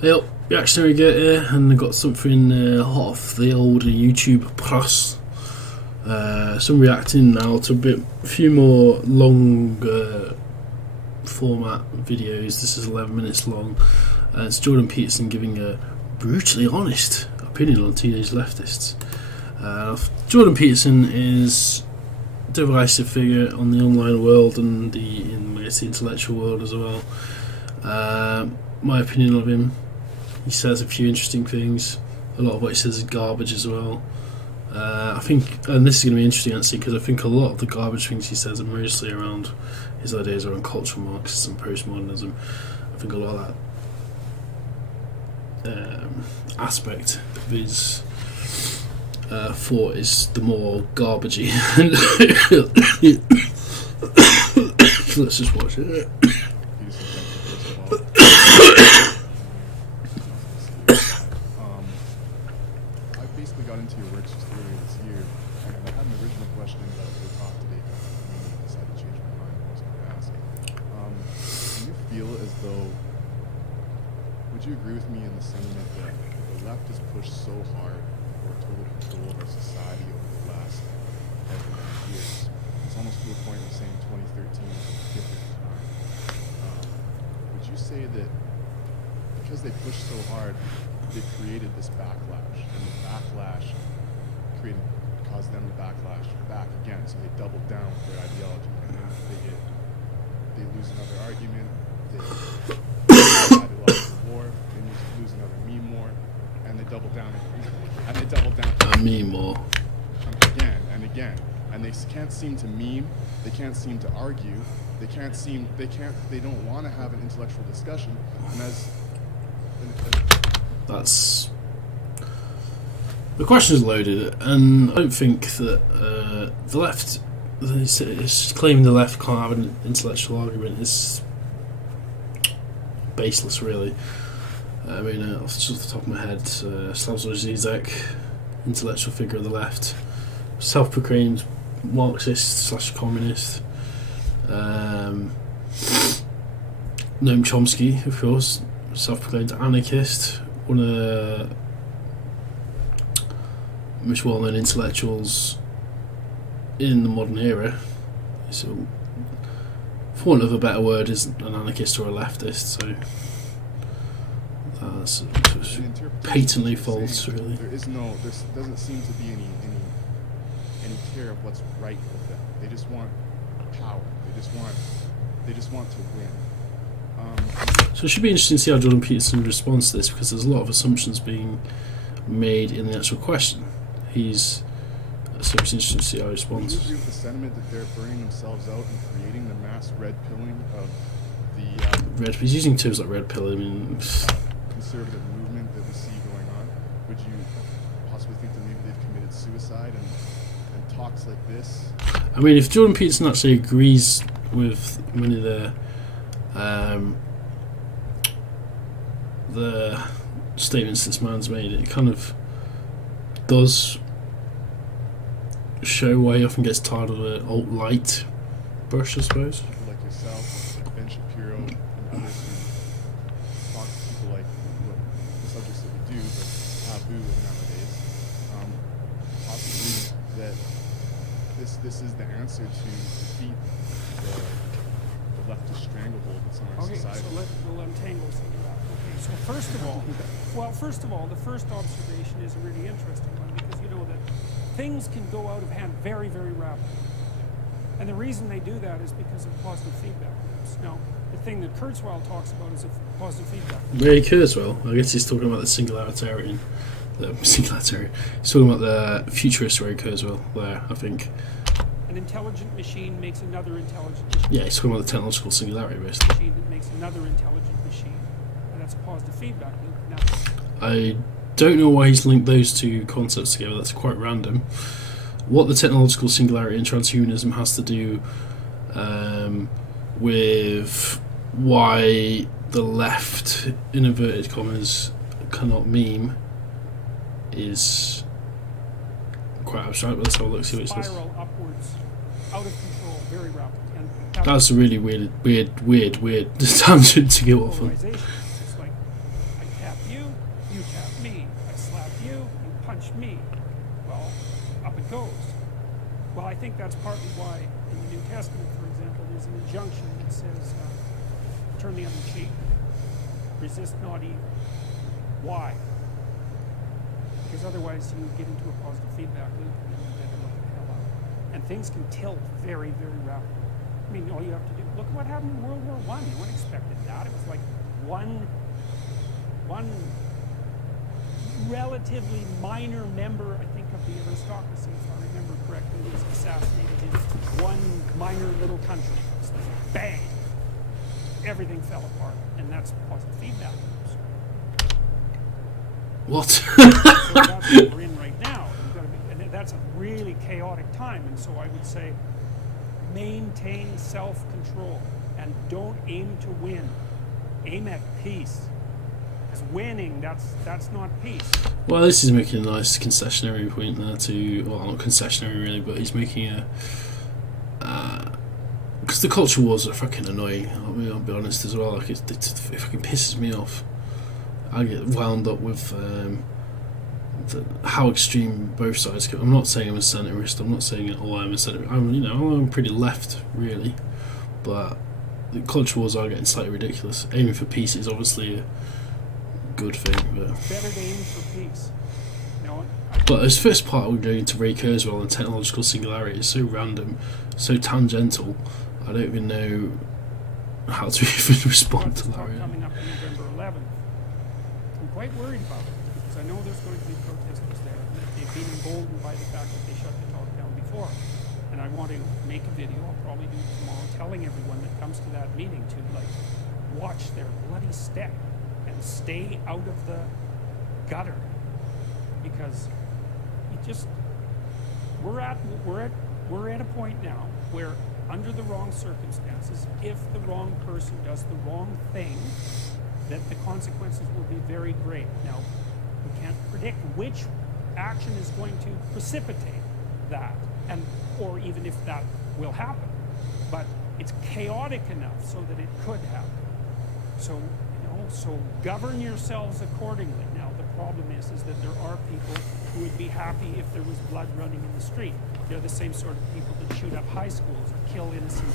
Yep, reactionary get here, and I got something hot off the old YouTube press. So I'm reacting now to a few more long format videos. This is 11 minutes long. It's Jordan Peterson giving a brutally honest opinion on teenage leftists. Jordan Peterson is a divisive figure on the online world and the intellectual world as well. My opinion of him: he says a few interesting things. A lot of what he says is garbage as well. I think, and this is going to be interesting actually, because I think a lot of the garbage things he says are mostly around his ideas around cultural Marxism, postmodernism. I think a lot of that aspect of his thought is the more garbagey. Let's just watch it. I basically got into your works just earlier this year, and I had an original question that I would talk today, but I decided to change my mind. I was going to ask. Do you feel as though, would you agree with me in the sentiment that the left has pushed so hard for total control of our society over the last however many years? It's almost to a point of saying 2013 was a different time. Would you say that because they pushed so hard, they created this backlash, and the backlash caused them to backlash back again, so they doubled down with their ideology, and then they lose another argument, they ideologize the war, they lose another meme war, and they double down again, and they double down Meme more again and again, and they can't seem to meme, they can't seem to argue, they don't want to have an intellectual discussion, and that's the question is loaded, and I don't think that the left is claiming the left can't have an intellectual argument is baseless, really. I mean, off the top of my head, Slavoj Zizek, intellectual figure of the left, self-proclaimed Marxist/communist. Noam Chomsky, of course, self-proclaimed anarchist, one of the most well-known intellectuals in the modern era. So, for want of a better word, is an anarchist or a leftist. So that's patently false, really. There doesn't seem to be any care of what's right with them. They just want power. They just want to win. So it should be interesting to see how Jordan Peterson responds to this, because there's a lot of assumptions being made in the actual question. So it's interesting to see how he responds. Do you agree with the sentiment that they're burning themselves out and creating the mass red pilling of the he's using terms like red pill. I mean, conservative movement that we see going on? Would you possibly think that maybe they've committed suicide and talks like this? I mean, if Jordan Peterson actually agrees with many of the statements this man's made, it kind of does show why he often gets tired of the alt-light brush, I suppose. People like yourself, like Ben Shapiro, and others who talk to people like the subjects that we do, but taboo nowadays. Possibly that this is the answer to defeat the leftist stranglehold that's on our society. Okay, so we'll untangle some of that. Okay, so first of all, the first observation is a really interesting one, because you know that things can go out of hand very, very rapidly. And the reason they do that is because of positive feedback loops. Now, the thing that Kurzweil talks about is a positive feedback loop. Ray Kurzweil, I guess he's talking about the singularitarian. He's talking about the futurist Ray Kurzweil there, I think. An intelligent machine makes another intelligent machine. Yeah, he's talking about the technological singularity, basically. Machine that makes another intelligent machine. And that's a positive feedback loop. Now, I don't know why he's linked those two concepts together. That's quite random. What the technological singularity and transhumanism has to do with why the left, in inverted commas, cannot meme is quite abstract, but let's have a look, see what it says. Spiral upwards, out of control, very rapidly. And That's a really weird tangent to go off on. polarization. It's like cat you, you tap me. I slap you, you punch me. Well, up it goes. Well, I think that's partly why in the New Testament, for example, there's an injunction that says, turn the other cheek, resist not evil. Why? Because otherwise you get into a positive feedback loop and then you better look the hell out. And things can tilt very, very rapidly. I mean, all you have to do, look at what happened in World War I. No one expected that. It was like one relatively minor member, I think, of the aristocracy, if I remember correctly, was assassinated in one minor little country. It's like, bang! Everything fell apart. And that's positive feedback loops. What? So that's what we're in right now. And that's a really chaotic time. And so I would say, maintain self-control and don't aim to win. Aim at peace. Because winning, that's not peace. Well, this is making a nice concessionary point there to, well, not concessionary really, but he's making a, because the culture wars are fucking annoying. I mean, I'll be honest as well. Like it fucking pisses me off. I get wound up with how extreme both sides go. I'm not saying I'm a centrist. I'm not saying I'm a centrist. I'm pretty left really, but the culture wars are getting slightly ridiculous. Aiming for peace is obviously a good thing, but It's better to aim for peace. You know, but this first part we're going into Ray Kurzweil and technological singularity is so random, so tangential. I don't even know how to even respond to that. Really. Coming up on November 11th. I'm quite worried about it because I know there's going to be protesters there. They've been emboldened by the fact that they shut the talk down before. And I want to make a video, I'll probably do it tomorrow, telling everyone that comes to that meeting to watch their bloody step and stay out of the gutter. Because we're at a point now where under the wrong circumstances, if the wrong person does the wrong thing, that the consequences will be very great. Now, we can't predict which action is going to precipitate that, or even if that will happen. But it's chaotic enough so that it could happen. So, so govern yourselves accordingly. Now, the problem is that there are people who would be happy if there was blood running in the street. They're the same sort of people that shoot up high schools or kill innocent,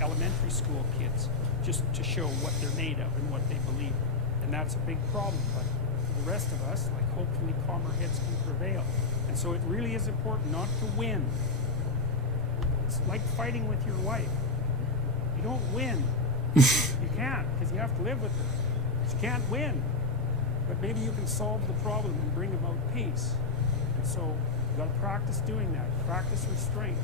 elementary school kids just to show what they're made of and what they believe in. And that's a big problem. But for the rest of us, hopefully calmer heads can prevail. And so it really is important not to win. It's like fighting with your wife. You don't win. You can't, because you have to live with her. You can't win. But maybe you can solve the problem and bring about peace. And so you've got to practice doing that. Practice restraint.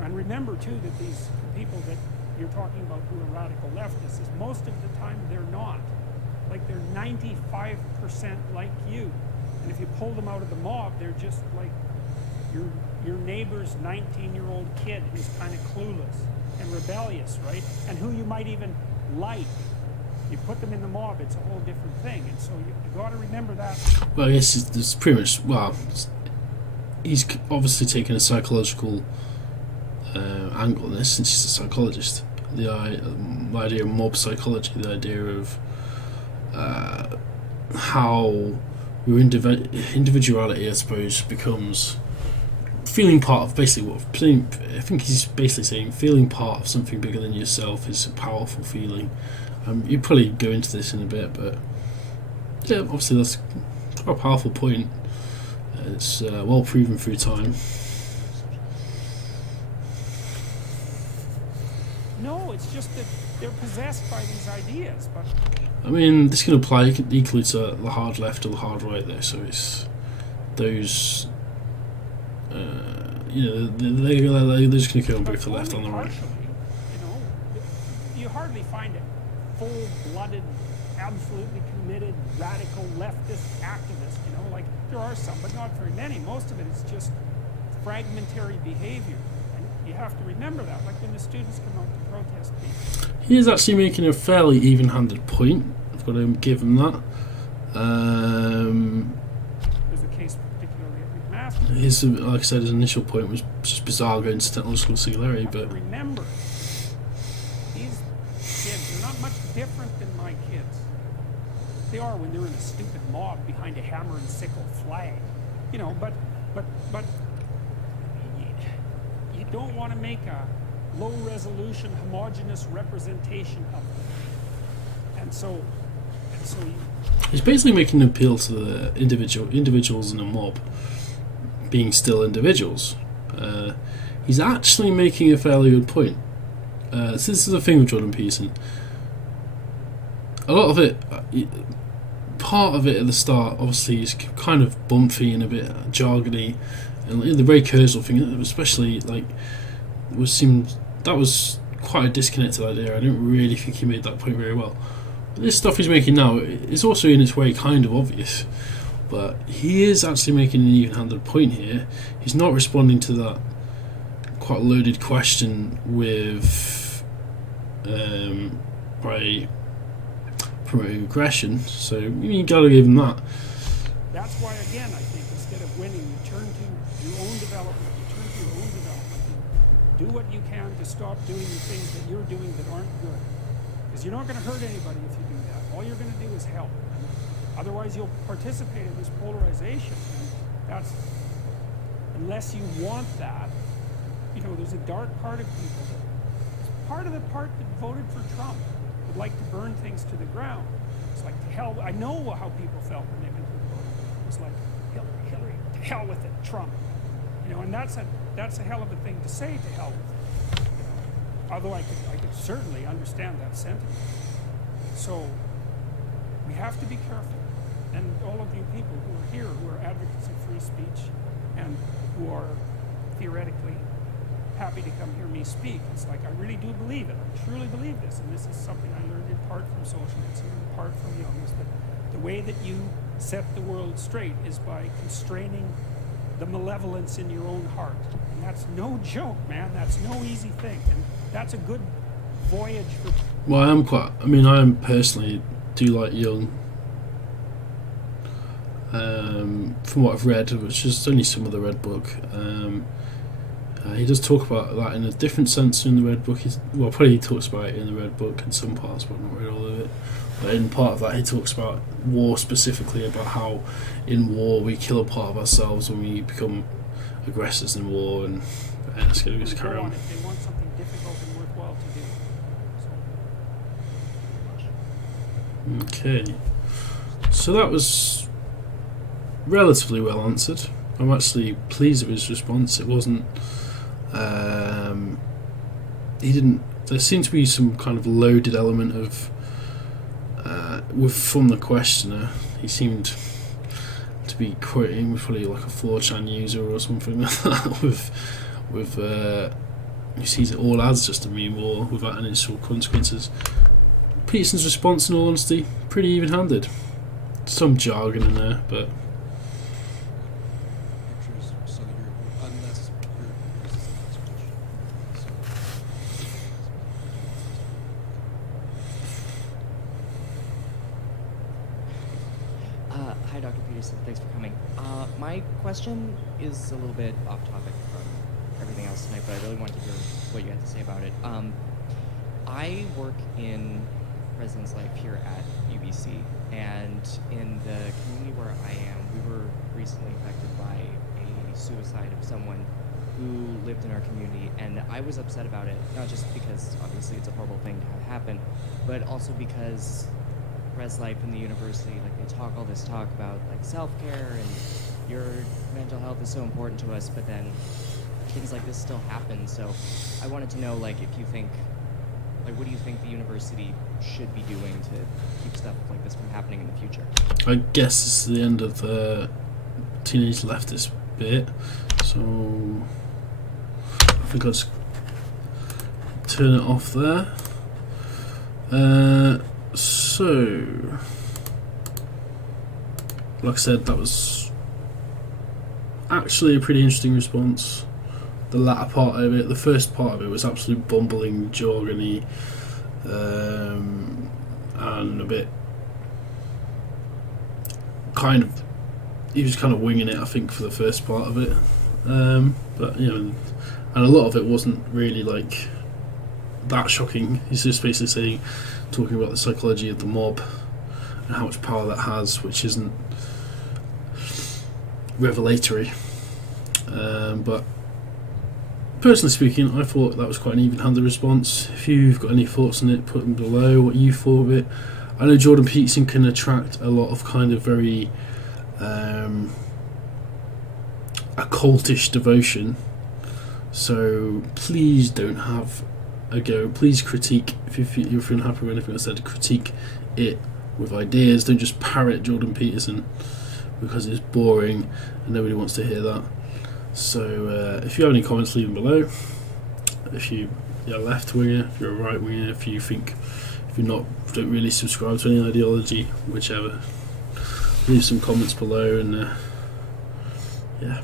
And remember, too, that these people that you're talking about who are radical leftists, is most of the time they're not. They're 95% like you. And if you pull them out of the mob, they're just like your neighbor's 19-year-old kid who's kind of clueless and rebellious, right? And who you might even like. You put them in the mob, it's a whole different thing. And so you got to remember that. Well, I guess it's pretty much, he's obviously taken a psychological angle on this, since he's a psychologist. The idea of mob psychology, the idea of how your individuality, I suppose, becomes feeling part of basically I think he's basically saying feeling part of something bigger than yourself is a powerful feeling. You probably go into this in a bit, but yeah, obviously that's quite a powerful point. It's well proven through time. No, it's just that they're possessed by these ideas. But I mean, this can apply equally to the hard left or the hard right, though. So it's those, they're just going to go on both the left and the right. You hardly find it full-blooded, absolutely committed, radical leftist activists. There are some, but not very many. Most of it is just fragmentary behavior. You have to remember that, when the students come out to protest people. He is actually making a fairly even-handed point. I've got to give him that. There's a case particularly at McMaster. Like I said, his initial point was just bizarre going to technological singularity, but remember, these kids are not much different than my kids. they are when they're in a stupid mob behind a hammer and sickle flag. You know, but you don't want to make a low-resolution, homogeneous representation of them. And so He's basically making an appeal to the individuals in a mob being still individuals. He's actually making a fairly good point. So this is the thing with Jordan Peterson. A lot of it, part of it at the start, obviously, is kind of bumpy and a bit jargony, and the very cursal thing, especially that was quite a disconnected idea. I didn't really think he made that point very well. This stuff he's making now is also in its way kind of obvious, but he is actually making an even-handed point here. He's not responding to that quite loaded question with by promoting aggression, so you gotta give him that. That's why, again, I think instead of winning, you turn to your own development. Do what you can to stop doing the things that you're doing that aren't good. Because you're not going to hurt anybody if you do that. All you're going to do is help. Otherwise, you'll participate in this polarization. And that's, unless you want that, you know, there's a dark part of people that, part of the part that voted for Trump would like to burn things to the ground. It's like, to hell, I know how people felt when they went to the voting booth. It was like, Hillary, to hell with it, Trump. You know, and that's a hell of a thing to say, to hell with it. You know, although I could certainly understand that sentiment. So we have to be careful. And all of you people who are here, who are advocates of free speech and who are theoretically happy to come hear me speak, it's like I really do believe it. I truly believe this. And this is something I learned in part from Solzhenitsyn and in part from Jung, is that the way that you set the world straight is by constraining the malevolence in your own heart. And that's no joke, man. That's no easy thing. And that's a good voyage for... Well, I personally do like Jung. From what I've read, which is only some of the Red Book, he does talk about that in a different sense in the Red Book. Probably he talks about it in the Red Book in some parts, but I've not read all of it. But in part of that, he talks about war specifically, about how in war we kill a part of ourselves when we become aggressors in war, and that's going to just carry on. If they want something difficult and worthwhile to do. Okay. So that was relatively well answered. I'm actually pleased with his response. It wasn't... he didn't... There seemed to be some kind of loaded element of... from the questioner. He seemed to be quoting probably like a 4chan user or something like that with he sees it all as just a meme war without any sort of consequences. Peterson's response, in all honesty, pretty even-handed. Some jargon in there, but... Hi, Dr. Peterson. Thanks for coming. My question is a little bit off topic from everything else tonight, but I really wanted to hear what you had to say about it. I work in President's Life here at UBC, and in the community where I am, we were recently affected by a suicide of someone who lived in our community, and I was upset about it, not just because obviously it's a horrible thing to have happen, but also because Res Life in the university, like they talk all this talk about like self-care and your mental health is so important to us, but then things like this still happen. So I wanted to know, like, if you think, like, what do you think the university should be doing to keep stuff like this from happening in the future? I guess this is the end of the teenage leftist bit, so I think I'll just turn it off there. So, like I said, that was actually a pretty interesting response. The latter part of it, the first part of it was absolute bumbling, jargony, and a bit kind of, he was kind of winging it, I think, for the first part of it. But, you know, and a lot of it wasn't really like that shocking. He's just basically saying, talking about the psychology of the mob and how much power that has, which isn't revelatory. But personally speaking, I thought that was quite an even-handed response. If you've got any thoughts on it, put them below, what you thought of it. I know Jordan Peterson can attract a lot of kind of very occultish devotion, so please don't have a go. Please critique, if you're unhappy with anything I said, critique it with ideas. Don't just parrot Jordan Peterson, because it's boring and nobody wants to hear that. So if you have any comments, leave them below. If you're a left winger, if you're a right winger, if you don't really subscribe to any ideology, whichever, leave some comments below, and yeah.